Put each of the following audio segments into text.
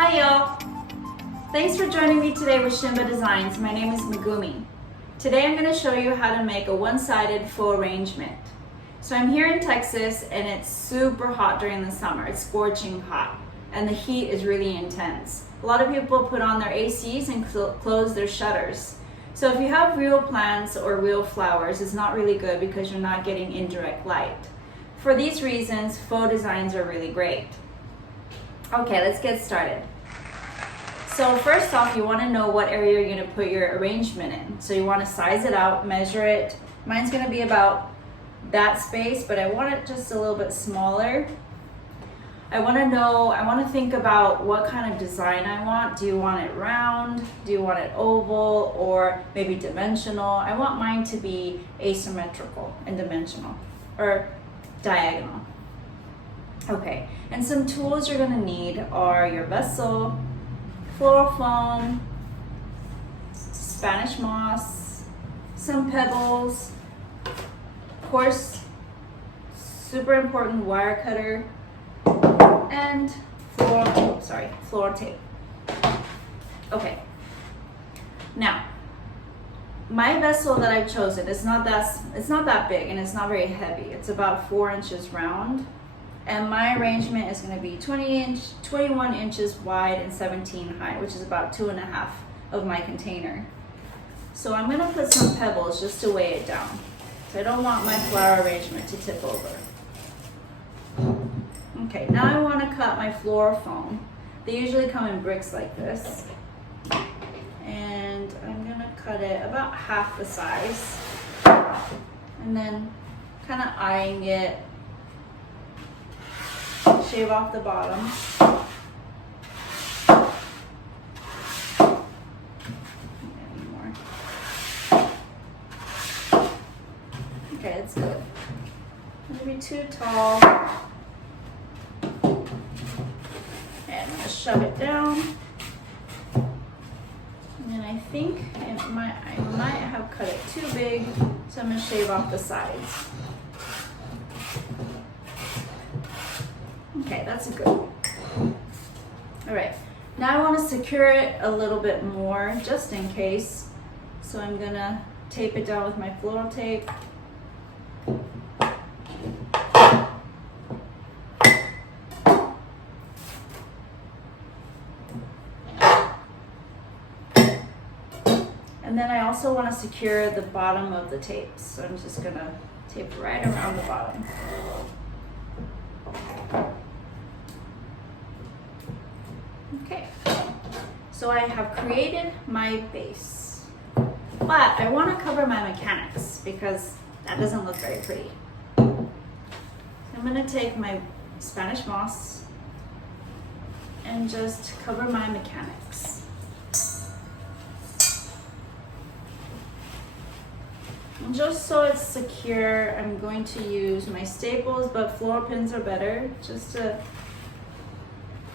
Hi y'all! Thanks for joining me today with Shinba Designs. My name is Megumi. Today I'm going to show you how to make a one-sided faux arrangement. So I'm here in Texas and it's super hot during the summer. It's scorching hot and the heat is really intense. A lot of people put on their ACs and close their shutters. So if you have real plants or real flowers, it's not really good because you're not getting indirect light. For these reasons, faux designs are really great. Okay, let's get started. So first off, you want to know what area you're going to put your arrangement in. So you want to size it out, measure it. Mine's going to be about that space, but I want it just a little bit smaller. I want to think about what kind of design I want. Do you want it round? Do you want it oval or maybe dimensional? I want mine to be asymmetrical and dimensional or diagonal. Okay, and some tools you're going to need are your vessel, floral foam, Spanish moss, some pebbles, of course, super important wire cutter, and floral tape. Okay, now my vessel that I've chosen is not that big and it's not very heavy. It's about 4 inches round. And my arrangement is going to be 21 inches wide and 17 high, which is about 2.5 of my container. So I'm going to put some pebbles just to weigh it down. So I don't want my flower arrangement to tip over. Okay, now I want to cut my floral foam. They usually come in bricks like this. And I'm going to cut it about half the size. And then kind of eyeing it. Shave off the bottom. Maybe more. Okay, it's good. Maybe too tall. And I'm gonna shove it down. And then I think I might have cut it too big, so I'm gonna shave off the sides. Okay, that's good. All right, now I want to secure it a little bit more just in case. So I'm gonna tape it down with my floral tape. And then I also want to secure the bottom of the tape. So I'm just gonna tape right around the bottom. Okay, so I have created my base, but I want to cover my mechanics because that doesn't look very pretty. So I'm going to take my Spanish moss and just cover my mechanics. And just so it's secure, I'm going to use my staples, but floral pins are better, just to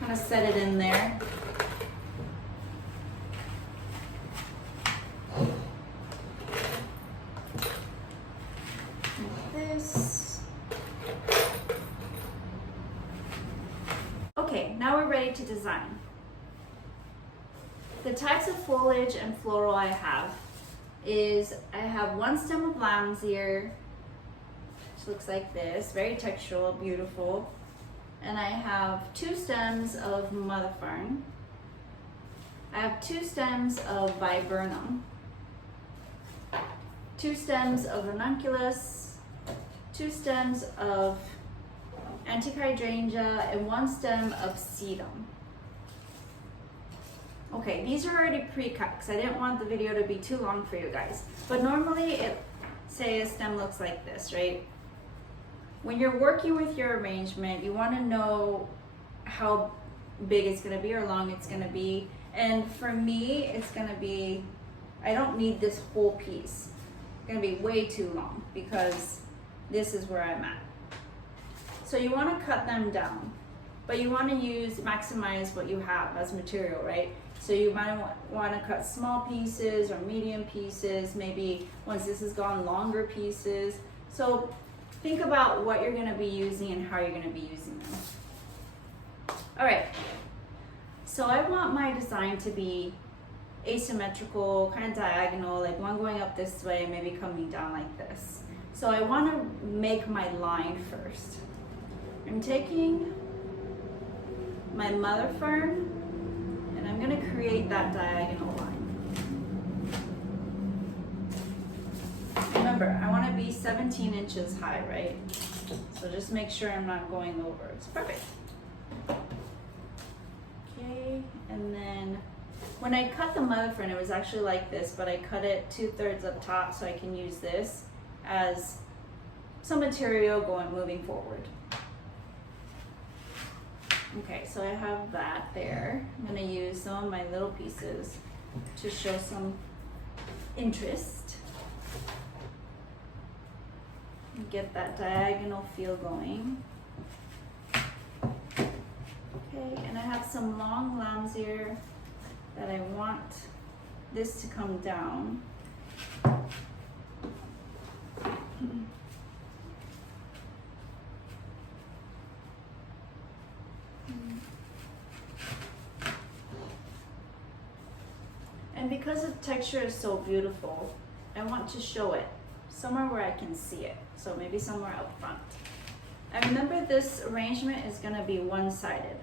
kind of set it in there. Like this. Okay, now we're ready to design. The types of foliage and floral I have is I have one stem of lamb's ear, which looks like this, very textural, beautiful. And I have 2 stems of mother fern. I have 2 stems of viburnum, 2 stems of ranunculus, 2 stems of antique hydrangea, and 1 stem of sedum. Okay, these are already pre-cut because I didn't want the video to be too long for you guys. But normally, say a stem looks like this, right? When you're working with your arrangement, you want to know how big it's going to be or long it's going to be. And for me, it's going to be, I don't need this whole piece. It's going to be way too long because this is where I'm at. So you want to cut them down, but you want to maximize what you have as material, right? So you might want to cut small pieces or medium pieces, maybe once this is gone, longer pieces. So think about what you're going to be using and how you're going to be using them. All right, So I want my design to be asymmetrical, kind of diagonal, like one going up this way, maybe coming down like this. So I want to make my line first. I'm taking my mother fern and I'm going to create that diagonal line. Remember, I want to be 17 inches high, right? So just make sure I'm not going over. It's perfect. Okay, and then when I cut the mother fern, it was actually like this, but I cut it 2/3 up top so I can use this as some material moving forward. Okay, so I have that there. I'm gonna use some of my little pieces to show some interest. Get that diagonal feel going. Okay, and I have some long lambs here that I want this to come down. And because the texture is so beautiful, I want to show it somewhere where I can see it. So maybe somewhere up front. And remember, this arrangement is gonna be one-sided,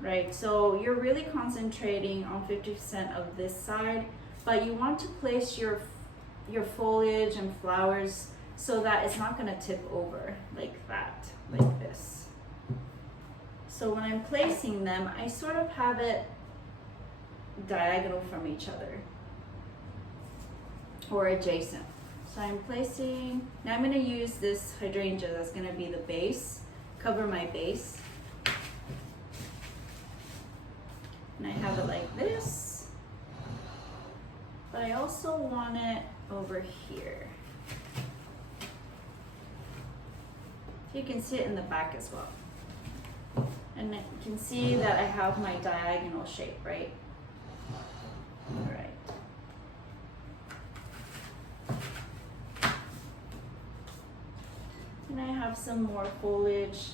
right? So you're really concentrating on 50% of this side, but you want to place your foliage and flowers so that it's not gonna tip over like that, like this. So when I'm placing them, I sort of have it diagonal from each other or adjacent. So I'm placing, now I'm gonna use this hydrangea that's gonna be the base, cover my base. And I have it like this, but I also want it over here. You can see it in the back as well. And you can see that I have my diagonal shape, right? All right. And I have some more foliage.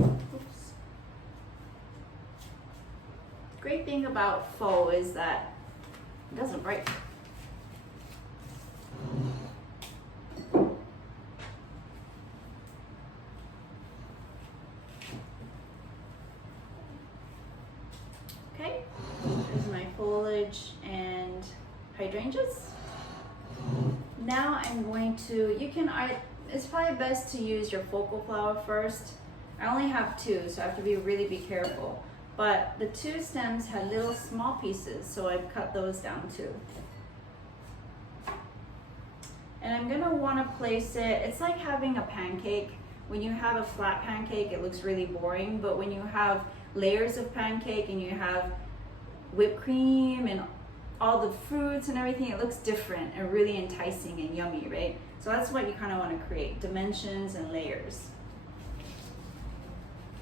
Oops. Great thing about faux is that it doesn't break. Okay, there's my foliage and hydrangeas. Now I'm going to, it's probably best to use your focal flower first. I only have 2, so I have to really be careful. But the 2 stems had little small pieces, so I've cut those down too. And I'm gonna wanna place it, it's like having a pancake. When you have a flat pancake, it looks really boring, but when you have layers of pancake and you have whipped cream and all the fruits and everything, it looks different and really enticing and yummy, right? So that's what you kind of want to create, dimensions and layers.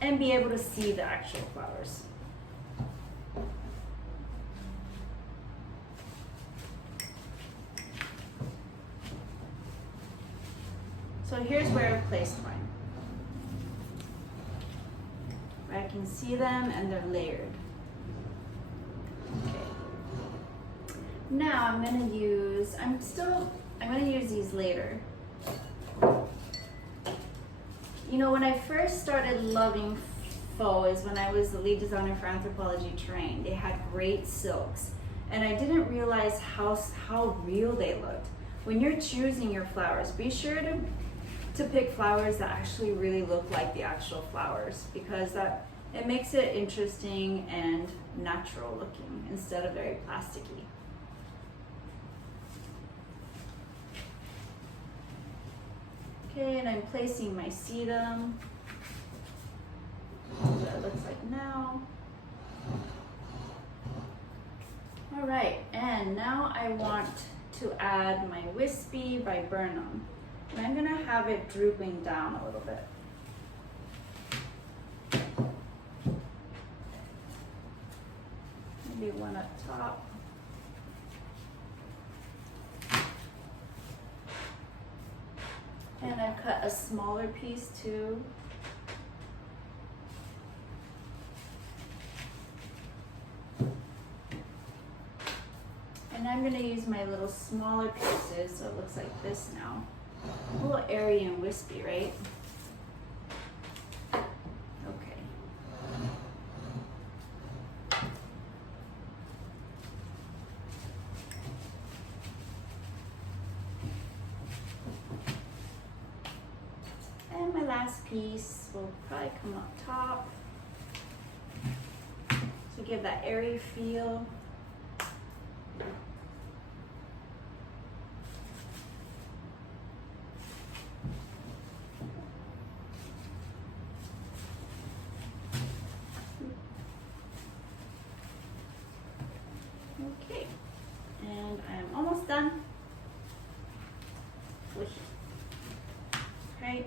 And be able to see the actual flowers. So here's where I've placed mine. Where I can see them and they're layered. Okay. Now I'm gonna use, I'm gonna use these later. You know, when I first started loving faux is when I was the lead designer for Anthropology Terrain. They had great silks, and I didn't realize how real they looked. When you're choosing your flowers, be sure to pick flowers that actually really look like the actual flowers, because it makes it interesting and natural looking instead of very plasticky. Okay, and I'm placing my sedum. What that looks like now. All right, and now I want to add my wispy viburnum. And I'm gonna have it drooping down a little bit. Maybe one up top. And I've cut a smaller piece too. I'm gonna use my little smaller pieces, so it looks like this now. A little airy and wispy, right? Okay. And my last piece will probably come up top to give that airy feel. Okay, and I'm almost done. Okay,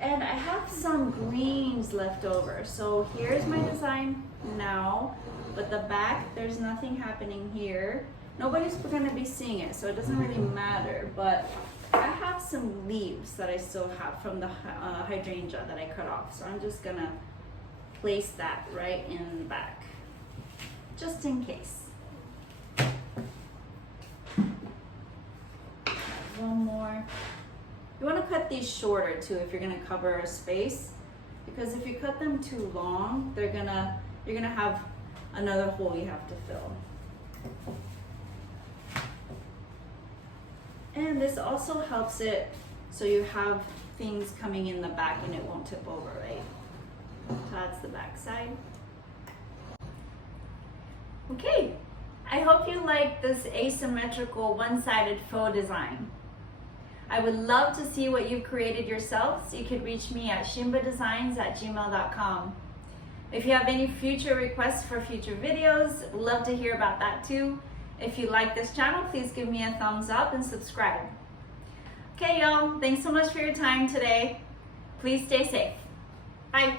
and I have some greens left over. So here's my design now, but the back, there's nothing happening here. Nobody's gonna be seeing it, so it doesn't really matter, but I have some leaves that I still have from the hydrangea that I cut off. So I'm just gonna place that right in the back, just in case. One more. You want to cut these shorter too if you're going to cover a space, because if you cut them too long, you're gonna have another hole you have to fill. And this also helps it so you have things coming in the back and it won't tip over, right? So that's the back side. Okay, I hope you like this asymmetrical one-sided faux design. I would love to see what you've created yourself, so you could reach me at shinbadesigns@gmail.com. If you have any future requests for future videos, love to hear about that too. If you like this channel, please give me a thumbs up and subscribe. Okay, y'all, thanks so much for your time today. Please stay safe. Bye.